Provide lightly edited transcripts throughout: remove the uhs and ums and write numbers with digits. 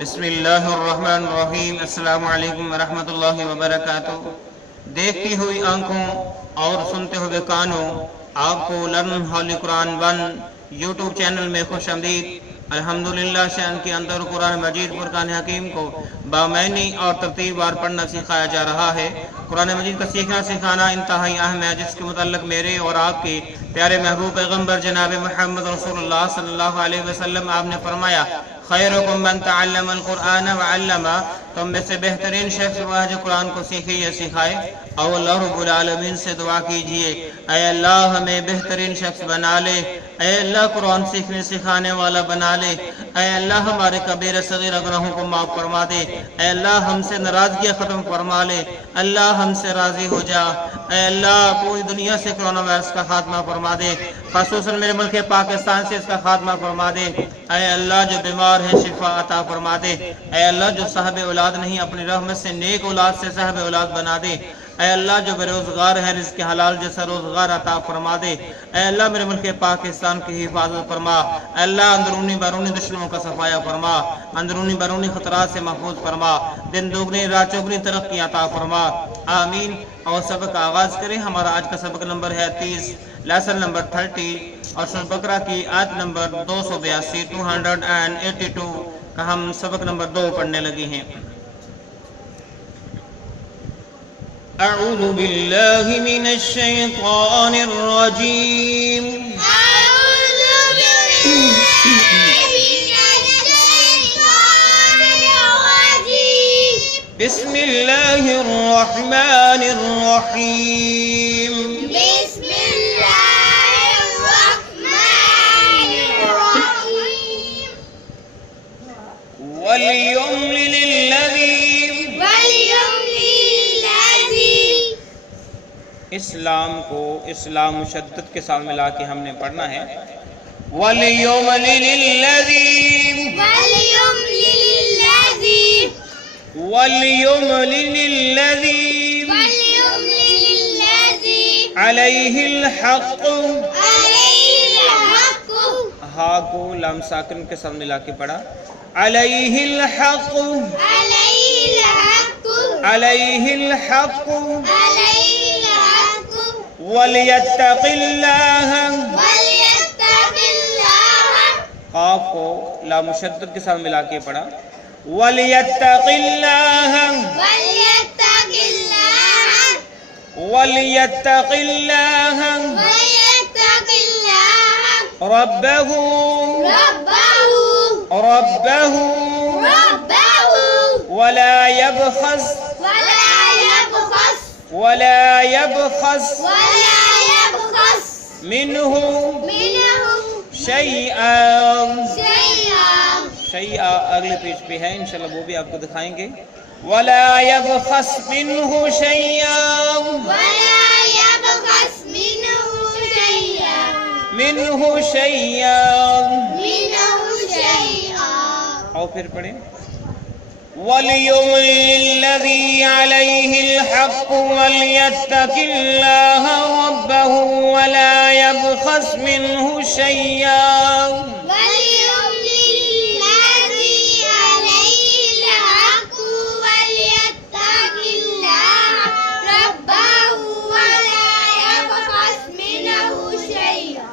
بسم اللہ الرحمن الرحیم۔ السلام علیکم ورحمۃ اللہ وبرکاتہ۔ دیکھتی ہوئی آنکھوں اور سنتے ہوئے کانوں، آپ کو لرن ہولی قرآن 1 یوٹیوب چینل میں خوش آمدید۔ الحمدللہ شان کے اندر قرآن مجید فرقان حکیم کو بامعنی اور ترتیب وار پڑھنا سکھایا جا رہا ہے۔ قرآن مجید کا سیکھنا سکھانا انتہائی اہم ہے، جس کے متعلق میرے اور آپ کے پیارے محبوب پیغمبر جناب محمد رسول اللہ صلی اللہ علیہ وسلم آپ نے فرمایا، خیرکم من تعلم القرآن وعلمہ، تم میں سے بہترین شخص وہ ہے جو قرآن کو سیکھے یا سکھائے۔ اور اللہ رب العالمین سے دعا کیجئے، اے اللہ ہمیں بہترین شخص بنا لے، اے اللہ قرآن سیکھنے سکھانے والا بنا لے، اے اللہ ہمارے کبیرہ صغیرہ گناہوں کو معاف فرما دے، اے اللہ ہم سے ناراضگیاں ختم فرما لے، اللہ ہم سے راضی ہو جا، اے اللہ پوری دنیا سے کرونا وائرس کا خاتمہ فرما دے، خصوصاً میرے ملک پاکستان سے اس کا خاتمہ فرما دے، اے اللہ جو بیمار ہے شفا عطا فرما دے، اے اللہ جو صاحب اولاد نہیں اپنی رحمت سے نیک اولاد سے صاحب اولاد بنا دے، اے اللہ جو بے روزگار ہے رزق حلال جیسا روزگار عطا فرما دے، اے اللہ میرے ملک پاکستان کی حفاظت فرما، اے اللہ اندرونی بیرونی دشمنوں کا صفایا فرما، اندرونی بیرونی خطرات سے محفوظ فرما، دن دوگنی رات چوگنی ترقی عطا فرما، آمین۔ اور سبق کا آغاز کریں۔ ہمارا آج کا سبق نمبر ہے 30، لیسن نمبر 30، اور سورۃ بقرہ کی آیت نمبر 282 282 کا ہم سبق نمبر 2 پڑھنے لگے ہیں۔ اعوذ باللہ من الشیطان الرجیم، أعوذ بالله من الشيطان الرجيم. بسم اللہ الرحمن الرحیم۔ بسم الله الرحمن الرحيم. وَلْيُمْلِلِ الَّذِي، وليملل الذي، اسلام کو اسلام مشدد کے ساتھ ملا کے ہم نے پڑھنا ہے۔ وَلْيُمْلِلِ الَّذِي، وليملل الذي، وَلْيُمْلِلِ الَّذِي وليملل الذي عَلَيْهِ الْحَقُّ، عليه الحق، ہا کو لام ساکن کے ساتھ ملا کے پڑھا، عَلَيْهِ الْحَقُّ، عليه الحق، عَلَيْهِ الْحَقُّ، عليه الحق. وَلْيَتَّقِ اللَّهَ، وليتق الله، قاف کو لام مشدد کے ساتھ ملا کے پڑھا، وَلْيَتَّقِ اللَّهَ، وليتق الله، وَلْيَتَّقِ اللَّهَ وليتق الله رَبَّهُ، ربه، وَلَا يَبْخَسْ، ولا يبخس، وَلَا يَبْخَسْ ولا يبخس مِنْهُ منه شَيْئًا، شيئا. شیئا اگلے پیج پہ ہے، انشاءاللہ وہ بھی آپ کو دکھائیں گے۔ وَلَا يَبْخَسْ مِنْهُ شَيْئًا، ولا يبخس منه شيئا، مِنْهُ شَيْئًا، منه شيئا. اور پھر پڑھیں، وَلْيُمْلِلِ الَّذِي عَلَيْهِ الْحَقُّ وَلْيَتَّقِ اللَّهَ رَبَّهُ وَلَا يَبْخَسْ مِنْهُ شَيْئًا، وليملل الذي عليه الحق وليتق الله ربه ولا يبخس منه شيئا.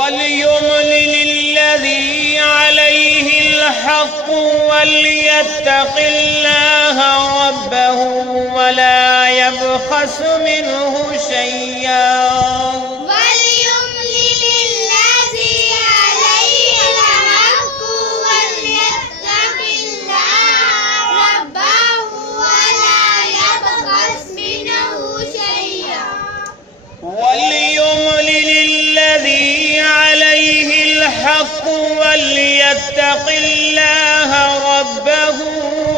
وَلْيُمْلِلِ الَّذِي عَلَيْهِ الْحَقُّ وَلْيَتَّقِ اللَّهَ رَبَّهُ وَلَا يَبْخَسْ مِنْهُ شَيْئًا، وليملل الذي عليه الحق وليتق الله ربه ولا يبخس منه شيئا. وَلْيُمْلِلِ الَّذِي عَلَيْهِ الْحَقُّ وَلْيَتَّقِ اللَّهَ رَبَّهُ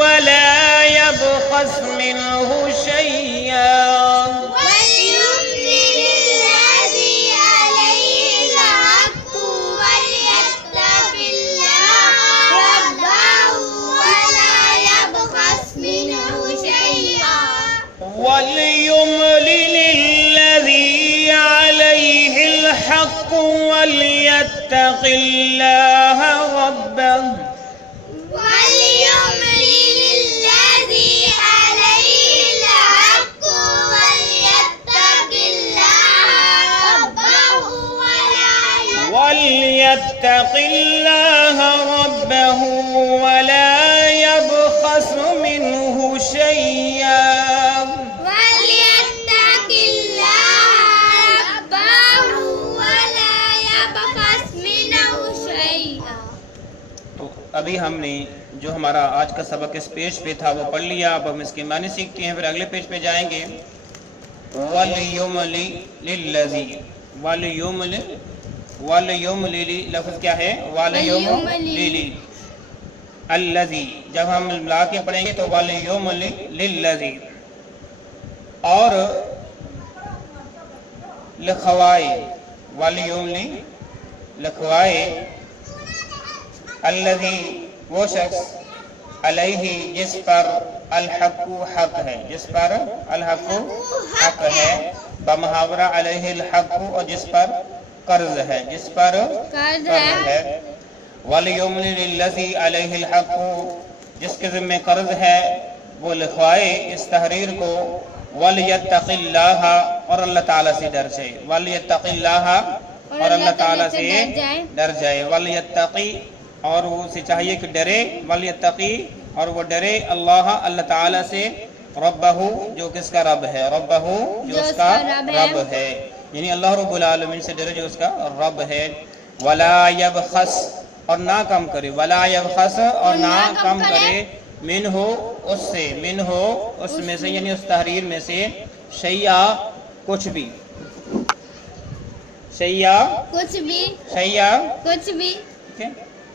وَلَا يَبْخَسْ مِنْهُ شَيْئًا، وليملل الذي عليه الحق وليتق الله ربه ولا يبخس منه شيئا. وَلْيُمْلِلِ الَّذِي عَلَيْهِ الْحَقُّ وَلْيَتَّقِ اللَّهَ رَبَّهُ وليملل الذي عليه الحق وليتق الله ربه ولا يبخس منه شيئا. وليتق الله ربه ولا يبخس منه شيئا. تو ابھی ہم نے جو ہمارا آج کا سبق اس پیج پہ تھا وہ پڑھ لیا. اب ہم اس کے معنی سیکھتے ہیں، پھر اگلے پیج پہ جائیں گے. وَلْيُمْلِلِ لفظ کیا ہے؟ وَلْيُمْلِلِ الَّذِي. جب ہم ملا کے پڑھیں گے تو وَلْيُمْلِلِ اور لکھوائے، لکھوائے الذی وہ شخص علیہ جس پر الحق حق ہے، جس پر الحق حق ہے، بمحاورہ علیہ الحق اور جس پر قرض ہے، جس پر قرض ہے. وَلْيُمْلِلِ الَّذِي عَلَيْهِ الْحَقُّ جس کے ذمہ قرض ہے وہ لکھوائے اس تحریر کو. وَلْيَتَّقِ اللَّهَ اور اللہ تعالیٰ سے ڈر جائے. وَلْيَتَّقِ اللَّهَ اور اللہ تعالیٰ سے ڈر جائے. وَلْيَتَّقِ اور وہ اسے چاہیے کہ ڈرے. وَلْيَتَّقِ اور وہ ڈرے اللہ تعالیٰ سے. ربہ جو کس کا رب ہے، ربہ جو اس کا رب ہے، یعنی اللہ رب العالمین سے ڈرے جو اس کا رب ہے. ولا یبخس اور نہ کم کرے، ولا یبخس اور نہ کم کرے، منہ اس سے، منہ اس میں سے یعنی اس تحریر میں سے، شیئا کچھ بھی، شیئا کچھ بھی، شیئا کچھ بھی.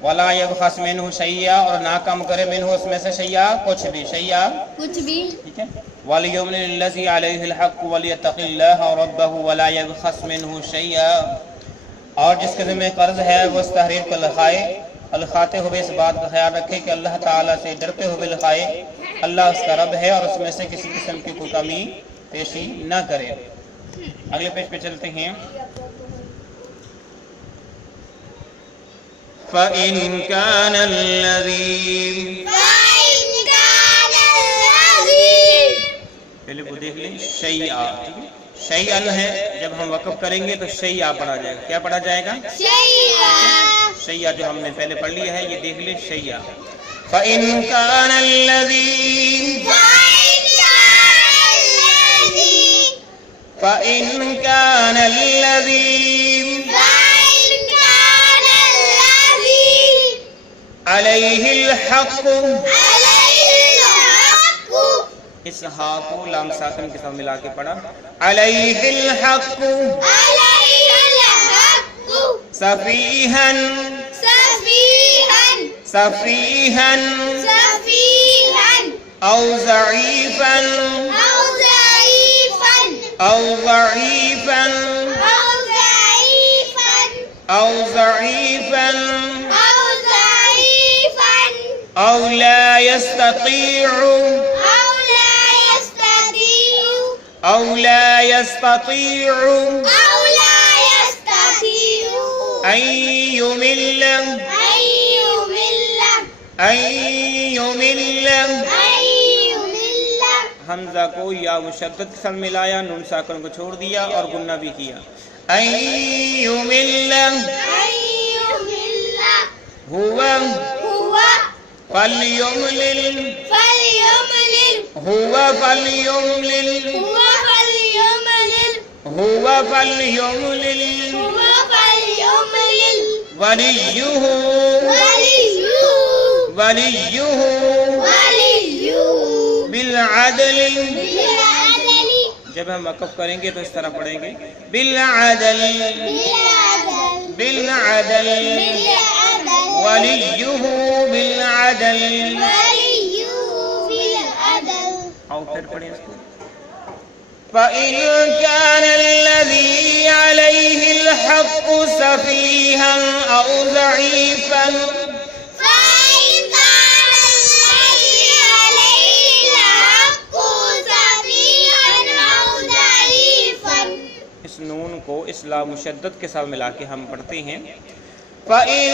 ولا یبخس منہ شیئا اور نہ کم کرے، منہ اس میں سے، شیئا کچھ بھی، شیئا کچھ بھی. ٹھیک ہے. وَلْيُمْلِلِ الَّذِي عَلَيْهِ الْحَقُّ وَلْيَتَّقِ اللَّهَ رَبَّهُ وَلَا يَبْخَسْ مِنْهُ شَيْئًا اور جس کے ذمہ قرض ہے وہ اس تحریر کو لکھائے. لکھاتے ہوئے اس بات کا خیال رکھے کہ اللہ تعالیٰ سے ڈرتے ہوئے لکھائے. اللہ اس کا رب ہے اور اس میں سے کسی قسم کی کوئی کمی پیشی نہ کرے. اگلے پیج پہ چلتے ہیں. فَإِنْ كَانَ الَّذِي پہلے وہ دیکھ لیں شیئا. شیئن ہے، جب ہم وقف کریں گے تو شیئا پڑھا جائے گا. کیا پڑھا جائے گا؟ شیئا جو ہم نے پہلے پڑھ لیا ہے، یہ دیکھ لیں شیئا. فَإِنْ كَانَ الَّذِي فَإِنْ كَانَ الَّذِي عَلَيْهِ الْحَقُّ اس ہا کو لام ساکن کے ساتھ ملا کے پڑھا. علیہ الحق صفیحا صفیحا او ضعیفا او ضعیفا او ضعیفا او لا يستطيع أو لا يستطيع أن يمل حمزہ کو یا مشدد کے ساتھ ملایا، نون ساکن کو چھوڑ دیا اور گنہ بھی کیا. أن يمل هو فليملل هو فليملل هو فليملل وليه بالعدل. جب ہم وقف کریں گے تو اس طرح پڑھیں گے بالعدل بالعدل وليه بالعدل. اور پھر پڑھیں اس کو. فَإِنْ كَانَ الَّذِي عَلَيْهِ الْحَقُّ سَفِيهًا أَوْ ضَعِيفًا اس نون کو اس لام مشدد کے ساتھ ملا کے ہم پڑھتے ہیں. فَإِنْ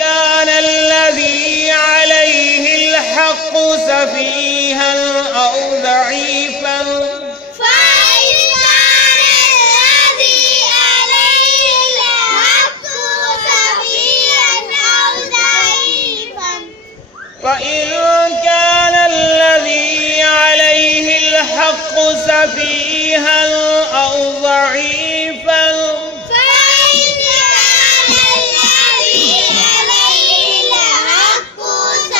كَانَ الَّذِي عَلَيْهِ سفيها أو ضعيفا فإن كان الذي عليه الحق سفيها أو ضعيفا فإن كان الذي عليه الحق سفيها أو ضعيفا فإن كان الذي عليه الحق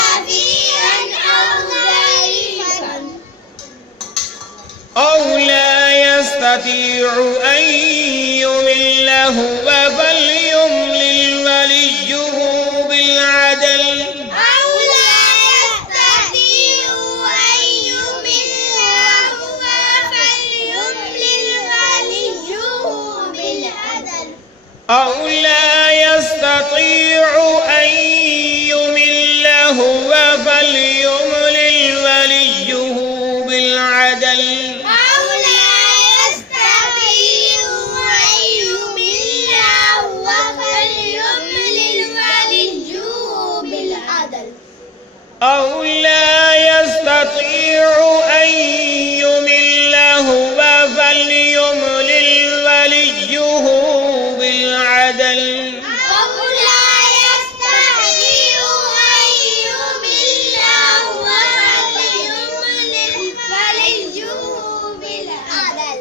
سفيها أو ضعيفا أو لا يستطيع أن يمل هو فليملل وليه بالعدل أو لا يستطيع أن يمل هو فليملل وليه بالعدل أو لا يستطيع أن يمل هو فليملل وليه بالعدل أو لا يستطيع أن يمل هو فليملل وليه بالعدل أو لا يستطيع أن يمل هو فليملل وليه بالعدل أو لا يستطيع أن يمل هو فليملل وليه بالعدل